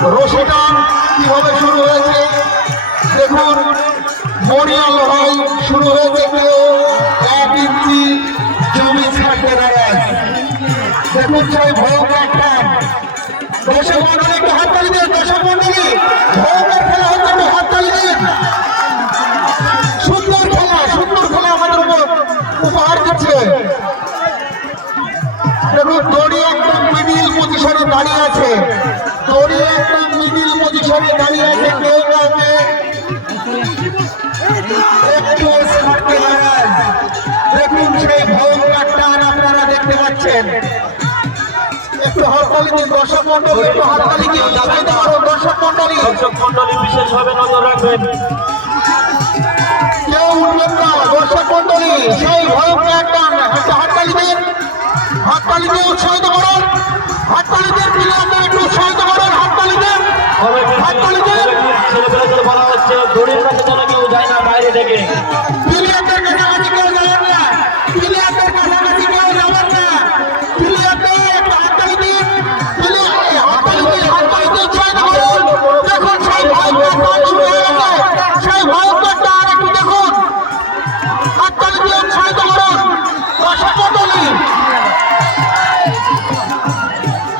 রশি টান কিভাবে শুরু হয়েছে দেখুন। মরিয়া লড়াই শুরু হয়েছে, কেউ 1 ইঞ্চি জমি ছাড়তে নারাজ। দেখুন সেই ভয়ঙ্কর টান। দর্শক মন্ডলী একটু হাততালি দিন, দর্শক মন্ডলী ভয়ঙ্কর খেলা হচ্ছে, একটু হাততালি দিন। সুন্দর খেলা আমাদের উপর উপহার দিচ্ছে। দেখুন দড়ি একদম মিডিল পজিশনে দাঁড়িয়ে আছে, দড়ি একদম মিডিল পজিশনে দাঁড়িয়ে আছে, কেউ কাউকে একটু ছাড়তে নারাজ। দেখুন সেই ভয়ঙ্কর টান আপনারা দেখতে পাচ্ছেন। একটু হাততালি দিন দর্শক মন্ডলী, একটু হাততালি দিয়ে উৎসাহিত করুন দর্শক মন্ডলী। বিশেষভাবে নজর রাখবেন, কেউ উঠবেন না দর্শক মন্ডলী। সেই ভয়ঙ্কর টান, একটু হাততালি দিন, হাততালি দিয়ে উৎসাহিত করুন, হাততালি দিন, প্লেয়ারদের একটু উৎসাহিত করুন, হাততালি দিন, হাততালি দিন। ছেলেপেলেদের বলা হচ্ছে দড়ির কাছে যেন কেউ যায় না বাইরে থেকে।